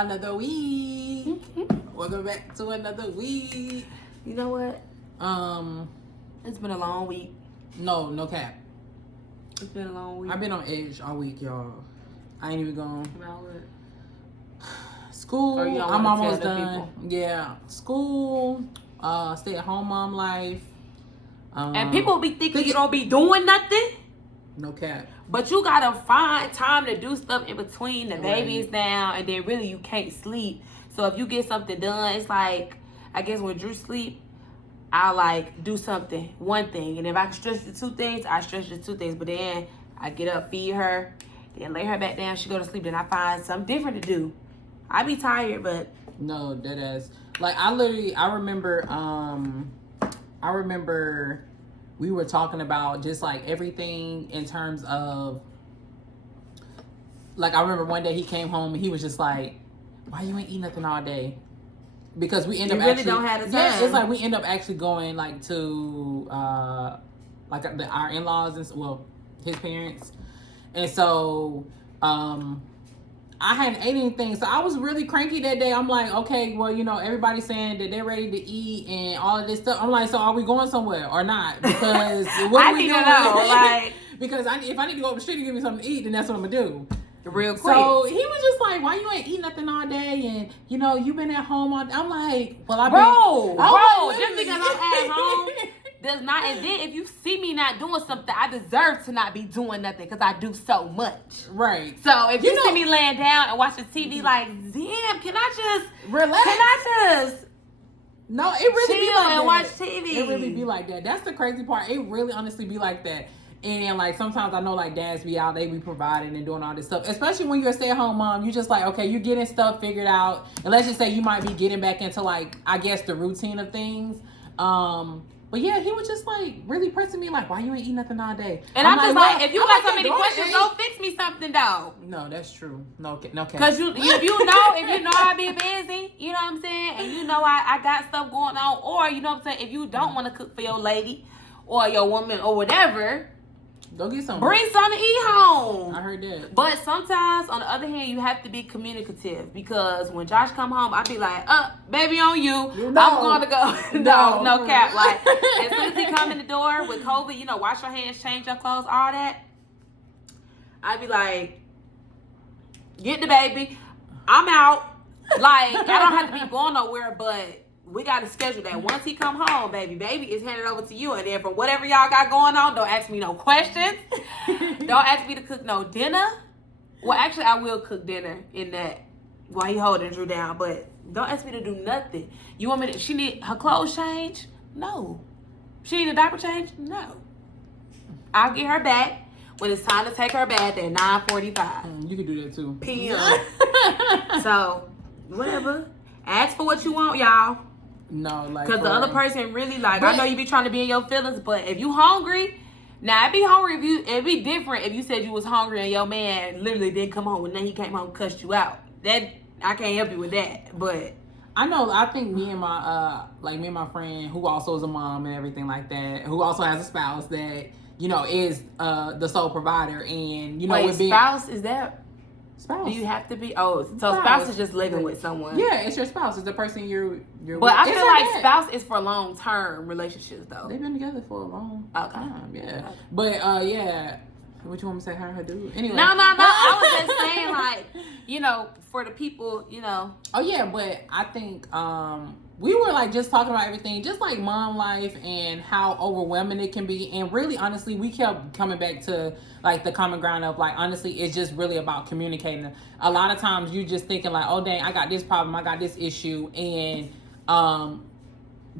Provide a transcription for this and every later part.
another week. Welcome back to another week. You know what? It's been a long week. No cap. It's been a long week. I've been on edge all week, y'all. I ain't even gone. About what? School. Or you don't I'm wanna almost tell the done. people? Yeah. School. Stay at home mom life. And people be thinking you don't be doing nothing. No cap. But you gotta find time to do stuff in between. The baby Right. is down, and then really you can't sleep. So if you get something done, it's like, I guess when Drew sleep, I like do something, one thing. And if I can stretch the two things, I stretch the two things. But then I get up, feed her, then lay her back down, she go to sleep. Then I find something different to do. I be tired, but No, that is like I remember we were talking about just like everything in terms of like I remember one day he came home and he was just like, why you ain't eat nothing all day? Because we end up really actually don't have the yeah, time. it's like we end up actually going like to like our in-laws and well his parents, and so I hadn't ate anything, so I was really cranky that day. I'm like, okay, well, you know, everybody's saying that they're ready to eat and all of this stuff. I'm like, so are we going somewhere or not? Because what I are we need doing? to know, like, because if I need to go up the street and give me something to eat, then that's what I'm gonna do. real quick. So he was just like, why you ain't eat nothing all day? And, you know, you been at home all day. I'm like, well, I've been... Bro, just because I'm at home does not... And then if you see me not doing something, I deserve to not be doing nothing because I do so much. Right. So if you see me laying down and watching TV like, damn, can I just... Relax. Can I just... No, it really be chill like and that. watch TV. It really be like that. That's the crazy part. It really honestly be like that. And like sometimes I know like dads be out, they be providing and doing all this stuff. Especially when you're a stay-at-home mom, you just like, okay, you're getting stuff figured out. And let's just say you might be getting back into like, I guess the routine of things. But yeah, he was just like really pressing me like, why you ain't eat nothing all day? And I'm just like, well, if you I'm got like, so many "Your daughter questions, ain't-" go fix me something though. No, that's true. No. Cause if you know I be busy, you know what I'm saying, and you know I got stuff going on, or you know what I'm saying, if you don't want to cook for your lady or your woman or whatever, go get some. bring something to eat home. I heard that. But sometimes, on the other hand, you have to be communicative because when Josh come home, I be like, baby on you. I'm going to go. no cap. Like, as soon as he come in the door with COVID, you know, wash your hands, change your clothes, all that. I be like, get the baby. I'm out. Like, I don't have to be going nowhere, but we got to schedule that. Once he come home, baby is handed over to you. And then for whatever y'all got going on, don't ask me no questions. Don't ask me to cook no dinner. Well, actually, I will cook dinner in that while he holding Drew down. But don't ask me to do nothing. You want me to, she need her clothes changed? No. She need a diaper change? No. I'll get her back when it's time to take her bath at 9:45. You can do that too. PM. So, whatever. Ask for what you want, y'all. No, like because the other person really like. I know you be trying to be in your feelings, but if you hungry, now it'd be hungry if you. It'd be different if you said you was hungry and your man literally didn't come home and then he came home and cussed you out. That I can't help you with that. But I know. I think me and my friend who also is a mom and everything like that, who also has a spouse that you know is the sole provider, and you know wait, spouse is that. Spouse. Do you have to be? Oh, so spouse is just living with someone. Yeah, it's your spouse. It's the person you're But with. I feel like spouse is for long-term relationships, though. They've been together for a long time. Yeah. Okay. But yeah, what you want me to say? Her do? Anyway. No. I was just saying, like, you know, for the people, you know. Oh yeah, but I think we were like just talking about everything, just like mom life and how overwhelming it can be. And really, honestly, we kept coming back to like the common ground of like, honestly, it's just really about communicating. A lot of times you just thinking like, oh dang, I got this problem, I got this issue. And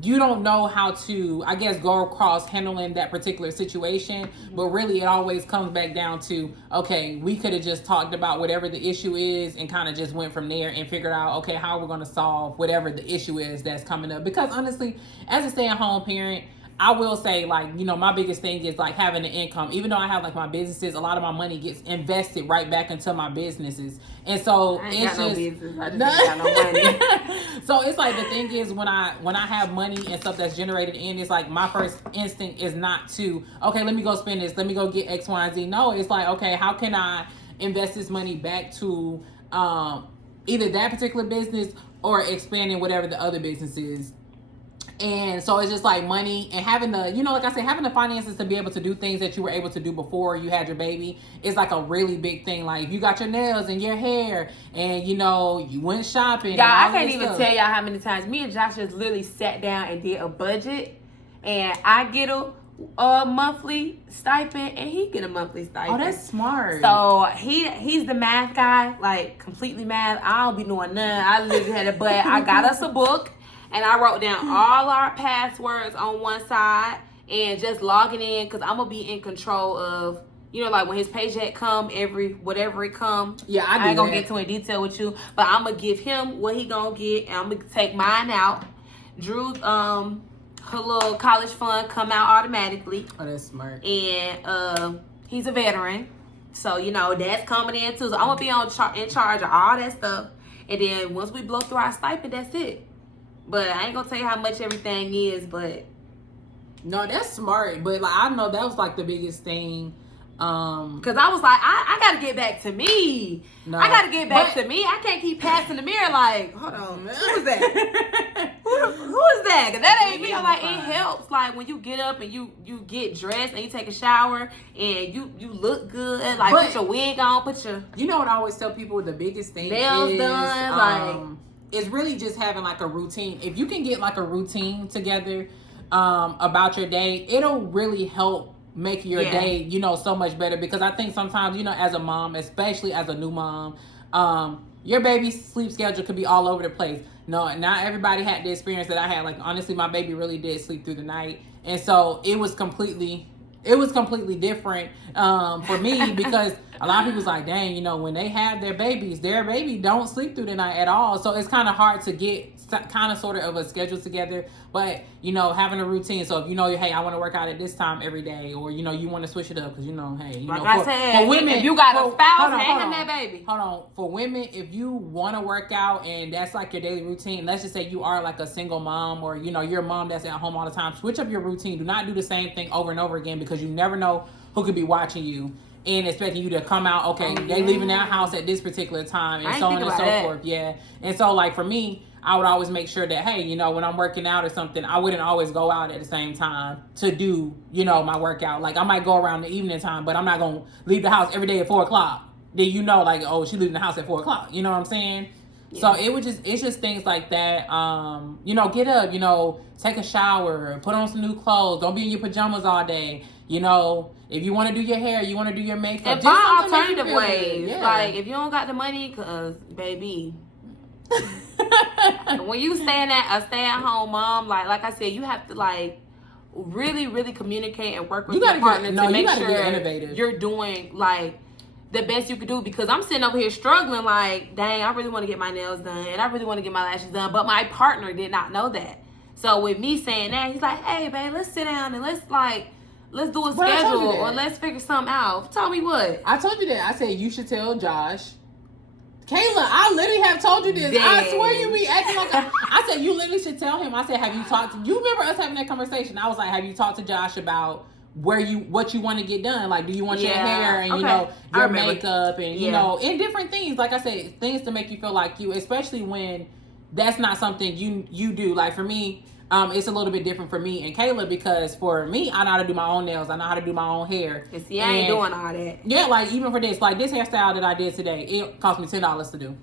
you don't know how to, I guess, go across handling that particular situation. Mm-hmm. But really, it always comes back down to, okay, we could have just talked about whatever the issue is and kind of just went from there and figured out, okay, how we're going to solve whatever the issue is that's coming up. Because honestly, as a stay-at-home parent, I will say, like, you know, my biggest thing is like having an income. Even though I have like my businesses, a lot of my money gets invested right back into my businesses. And so I ain't it's got no just business. I just ain't got no money. So it's like the thing is when I have money and stuff that's generated in, it's like my first instinct is not to, okay, let me go spend this, let me go get X, Y, and Z. No, it's like, okay, how can I invest this money back to either that particular business or expanding whatever the other business is. And so it's just like money and having the, like I said, having the finances to be able to do things that you were able to do before you had your baby is like a really big thing. Like if you got your nails and your hair and, you went shopping. Y'all, I can't even tell y'all how many times me and Josh just literally sat down and did a budget, and I get a monthly stipend and he get a monthly stipend. Oh, that's smart. So he's the math guy, like completely math. I don't be doing none. I literally had I got us a book. And I wrote down all our passwords on one side and just logging in, because I'm going to be in control of, like when his paycheck come, whatever it come. Yeah, I ain't going to get too in detail with you, but I'm going to give him what he going to get, and I'm going to take mine out. Drew's, her little college fund come out automatically. Oh, that's smart. And he's a veteran, so, that's coming in too. So I'm going to be in charge of all that stuff. And then once we blow through our stipend, that's it. But I ain't gonna tell you how much everything is, but no, that's smart. But like I know that was like the biggest thing. Cause I was like, I gotta get back to me. No, I gotta get back to me. I can't keep passing the mirror like, hold on, who is that? who is that? Cause that ain't me. I'm like, it helps. Like when you get up and you get dressed and you take a shower and you look good. Like put your wig on, put your. You know what I always tell people? The biggest thing nails done, it's really just having like a routine. If you can get like a routine together about your day, it'll really help make your day, so much better. Because I think sometimes, as a mom, especially as a new mom, your baby's sleep schedule could be all over the place. No, not everybody had the experience that I had. Like honestly, my baby really did sleep through the night, and so it was completely different for me, because a lot of people's like, dang, when they have their baby don't sleep through the night at all. So it's kind of hard to get kind of sort of a schedule together. But, having a routine. So if hey, I want to work out at this time every day, or, you want to switch it up because, hey, like I said, for women, if you got a spouse, hand that baby. Hold on. For women, if you want to work out and that's like your daily routine, let's just say you are like a single mom, or, you're a mom that's at home all the time, switch up your routine. Do not do the same thing over and over again, because you never know who could be watching you and expecting you to come out. Okay, they leaving their house at this particular time, and so on and so forth. Yeah. And so like for me, I would always make sure that, hey, when I'm working out or something, I wouldn't always go out at the same time to do, my workout. Like I might go around the evening time, but I'm not going to leave the house every day at 4:00. Then like, oh, she leaving the house at 4:00. You know what I'm saying? Yeah. So it's just things like that. Get up, take a shower, put on some new clothes. Don't be in your pajamas all day. If you want to do your hair, you want to do your makeup. And find alternative ways. Yeah. Like if you don't got the money, cause baby. When you stay a stay-at-home mom, like I said, you have to like really, really communicate and work with your partner to make sure you're doing like the best you could do. Because I'm sitting over here struggling, like, dang, I really want to get my nails done and I really want to get my lashes done, but my partner did not know that. So with me saying that, he's like, hey, babe, let's sit down and let's do a schedule or let's figure something out. Tell me what. I told you that. I said you should tell Josh. Kayla, I literally have told you this. Dang. I swear you be acting like I said you literally should tell him. I said, have you talked to, you remember us having that conversation? I was like, have you talked to Josh about what you want to get done? Like, do you want your hair and your makeup and and different things. Like I said, things to make you feel like you, especially when that's not something you do. Like for me, it's a little bit different for me and Kayla, because for me, I know how to do my own nails. I know how to do my own hair. See, I ain't doing all that. Yeah, like even for this hairstyle that I did today, it cost me $10 to do.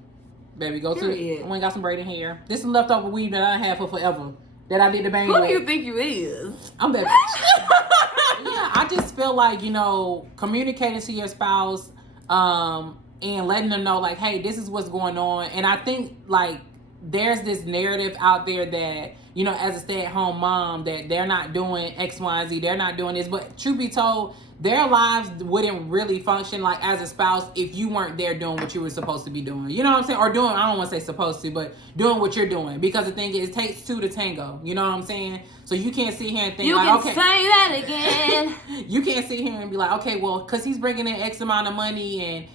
Baby, go to it. I went got some braided hair. This is leftover weave that I had for forever. That I did the bang with. Who do you think you is? I'm that bitch. Yeah, I just feel like, communicating to your spouse, and letting them know like, hey, this is what's going on. And I think like there's this narrative out there that, as a stay-at-home mom, that they're not doing X, Y, and Z. They're not doing this. But truth be told, their lives wouldn't really function like as a spouse if you weren't there doing what you were supposed to be doing. You know what I'm saying? Or doing, I don't want to say supposed to, but doing what you're doing. Because the thing is, it takes two to tango. You know what I'm saying? So you can't sit here and think you can say that again. You can't sit here and be like, okay, well, because he's bringing in X amount of money and,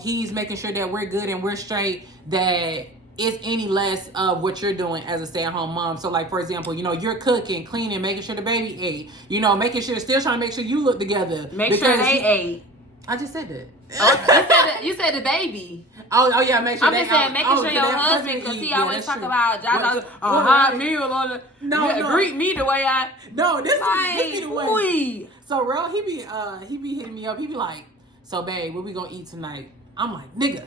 he's making sure that we're good and we're straight, that it's any less of what you're doing as a stay-at-home mom. So like, for example, you're cooking, cleaning, making sure the baby ate, making sure, still trying to make sure you look together. Make sure they ate. I just said that. Oh, you said the baby. Oh yeah, make sure. I'm just saying, making sure your husband, because he always talk about Josh, a hot meal on the. No, greet me the way I. No, this be the way. Ooh. So, bro, he be hitting me up. He be like, "So, babe, what we gonna eat tonight?" I'm like, "Nigga."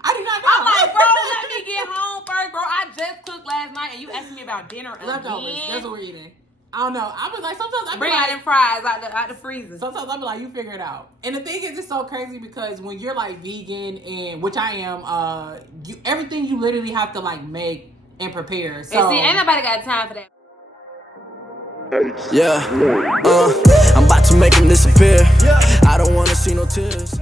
I do not know. I'm like, bro, let me get home first, bro. I just cooked last night, and you asked me about dinner leftovers. again. That's what we're eating. I don't know. I was like, sometimes I bring out them fries out the freezer. Sometimes I be like, you figure it out. And the thing is, it's so crazy because when you're like vegan, and which I am, everything you literally have to like make and prepare. So and see, ain't nobody got time for that. Yeah, I'm about to make him disappear. I don't wanna see no tears.